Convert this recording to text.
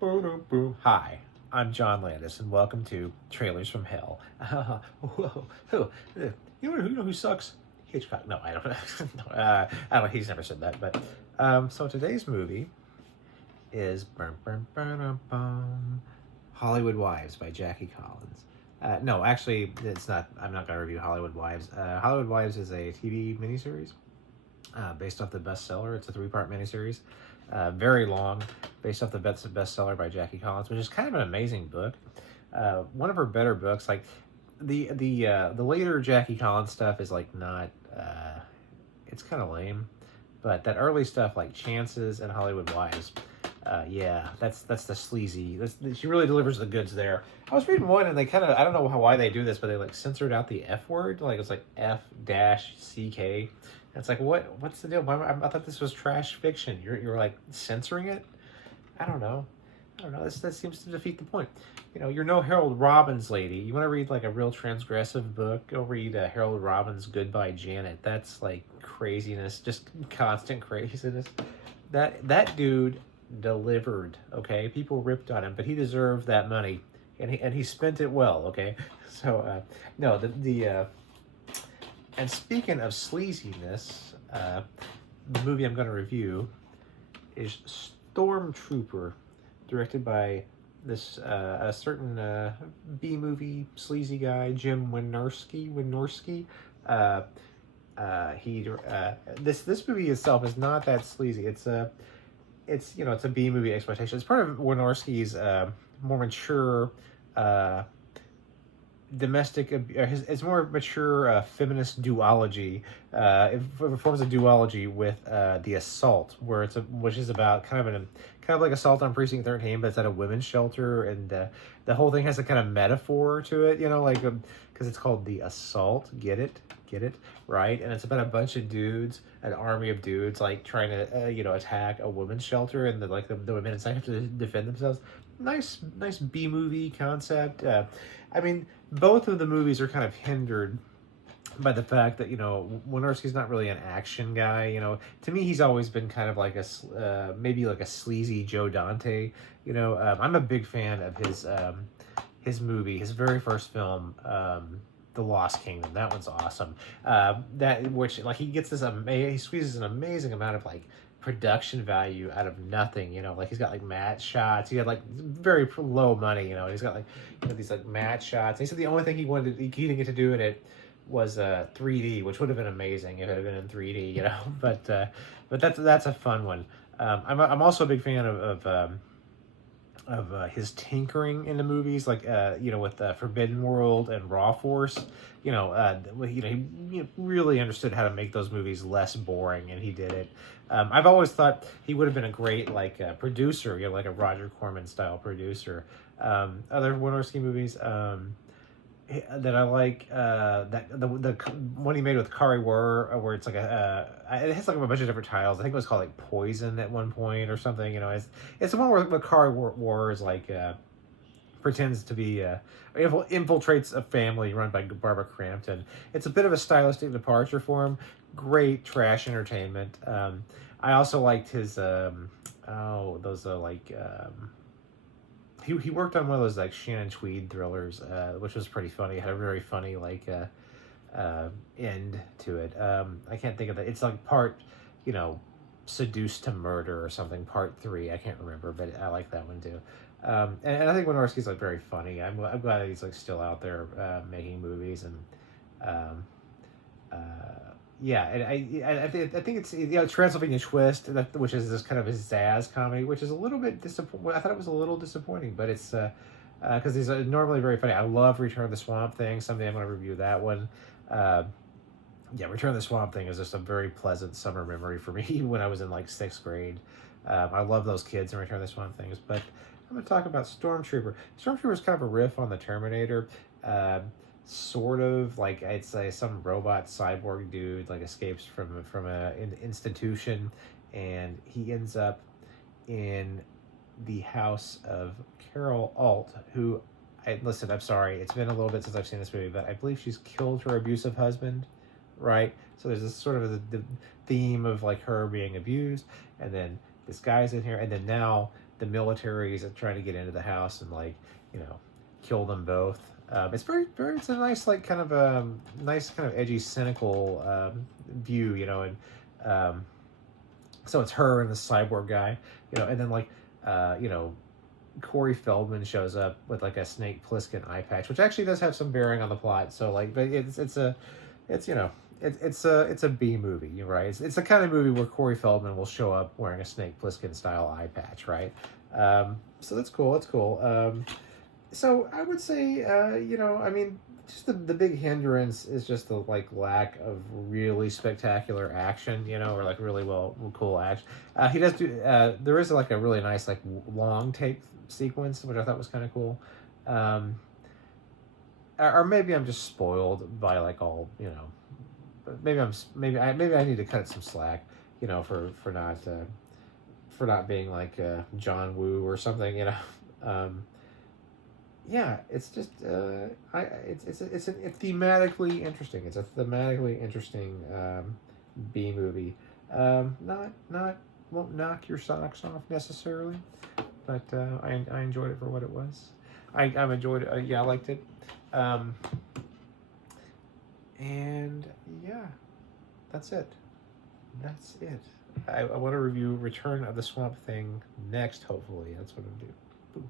Boom, boom. Hi, I'm John Landis, and welcome to Trailers from Hell. Whoa, whoa, you know who sucks? Hitchcock. No, I don't. No, I don't. He's never said that. But so today's movie is Hollywood Wives by Jackie Collins. No, actually, it's not. I'm not going to review Hollywood Wives. Hollywood Wives is a TV miniseries based off the bestseller. It's a three-part miniseries, very long, based off the bestseller by Jackie Collins, which is kind of an amazing book. One of her better books. Like the later Jackie Collins stuff is like not. It's kind of lame, but that early stuff like Chances and Hollywood Wives. Yeah, that's the sleazy. She really delivers the goods there. I was reading one and they kind of, I don't know why they do this, but they like censored out the F word. Like it's like F-CK. It's like what's the deal? I thought this was trash fiction. You're like censoring it. I don't know. I don't know. That seems to defeat the point. You know, you're no Harold Robbins lady. You want to read like a real transgressive book? Go read Harold Robbins' Goodbye Janet. That's like craziness, just constant craziness. That dude delivered. Okay, people ripped on him, but he deserved that money, and he spent it well. Okay, so no, the and speaking of sleaziness, the movie I'm going to review is Stormtrooper, directed by this a certain B movie sleazy guy, Jim Wynorski. This movie itself is not that sleazy. It's it's a B movie exploitation. It's part of Wynorski's more mature it's more mature feminist duology. It forms a duology with The Assault, which is about kind of like Assault on Precinct 13, but it's at a women's shelter, and the whole thing has a kind of metaphor to it, like because it's called The Assault. Get it, right? And it's about a bunch of dudes, an army of dudes, like trying to attack a women's shelter, and the women inside have to defend themselves. Nice B movie concept. I mean, both of the movies are kind of hindered by the fact that Wynorski's not really an action guy. To me, he's always been kind of like maybe like a sleazy Joe Dante. I'm a big fan of his movie, his very first film, The Lost Kingdom. That one's awesome. He gets he squeezes an amazing amount of like production value out of nothing. He's got like matte shots. He had like very low money. He's got like these like matte shots. And he said the only thing he didn't get to do in it was 3D, which would have been amazing if it had been in 3D. But that's a fun one. I'm also a big fan of his tinkering in the movies, like with Forbidden World and Raw Force. He really understood how to make those movies less boring, and he did it. I've always thought he would have been a great producer, like a Roger Corman style producer. Other Wynorski movies that I like, the one he made with Kari Wurr, where it's like it has like a bunch of different titles. I think it was called like Poison at one point or something. It's the one where Kari Wurr is like pretends to be infiltrates a family run by Barbara Crampton. It's a bit of a stylistic departure for him. Great trash entertainment. I also liked his he worked on one of those like Shannon Tweed thrillers, which was pretty funny. It had a very funny end to it. I can't think of it. It's like part, Seduced to Murder or something, part 3. I can't remember, but I like that one too. And I think Wynorski's like very funny. I'm glad that he's like still out there making movies, and yeah, and I think it's Transylvania Twist, which is this kind of his Zaz comedy, which is a little bit disappointing. I thought it was a little disappointing, but it's because he's normally very funny. I love Return of the Swamp Thing. Someday I'm going to review that one. Return of the Swamp Thing is just a very pleasant summer memory for me when I was in like 6th grade. I love those kids in Return of the Swamp Things, but I'm going to talk about Stormtrooper. Stormtrooper is kind of a riff on the Terminator. Sort of like I'd say some robot cyborg dude like escapes from an institution, and he ends up in the house of Carol Alt, who I'm sorry, it's been a little bit since I've seen this movie, but I believe she's killed her abusive husband, right? So there's this sort of the theme of like her being abused, and then this guy's in here, and then now the military is trying to get into the house and like kill them both. It's very. It's a nice like kind of nice kind of edgy, cynical view, and so it's her and the cyborg guy, and then like Corey Feldman shows up with like a Snake Plissken eye patch, which actually does have some bearing on the plot. So like, but it's a B movie, right? It's the kind of movie where Corey Feldman will show up wearing a Snake Plissken style eye patch, right? So that's cool. It's cool. So I would say, I mean, just the big hindrance is just the like lack of really spectacular action, or like really cool action. He does do. There is like a really nice like long take sequence, which I thought was kind of cool. Or maybe I'm just spoiled by like all maybe I need to cut some slack, for not being like John Woo or something, yeah, it's just it's thematically interesting. It's a thematically interesting B movie. Not won't knock your socks off necessarily, but I enjoyed it for what it was. I enjoyed it. Yeah, I liked it. And yeah, that's it. That's it. I want to review Return of the Swamp Thing next. Hopefully, that's what I'm doing. Boom.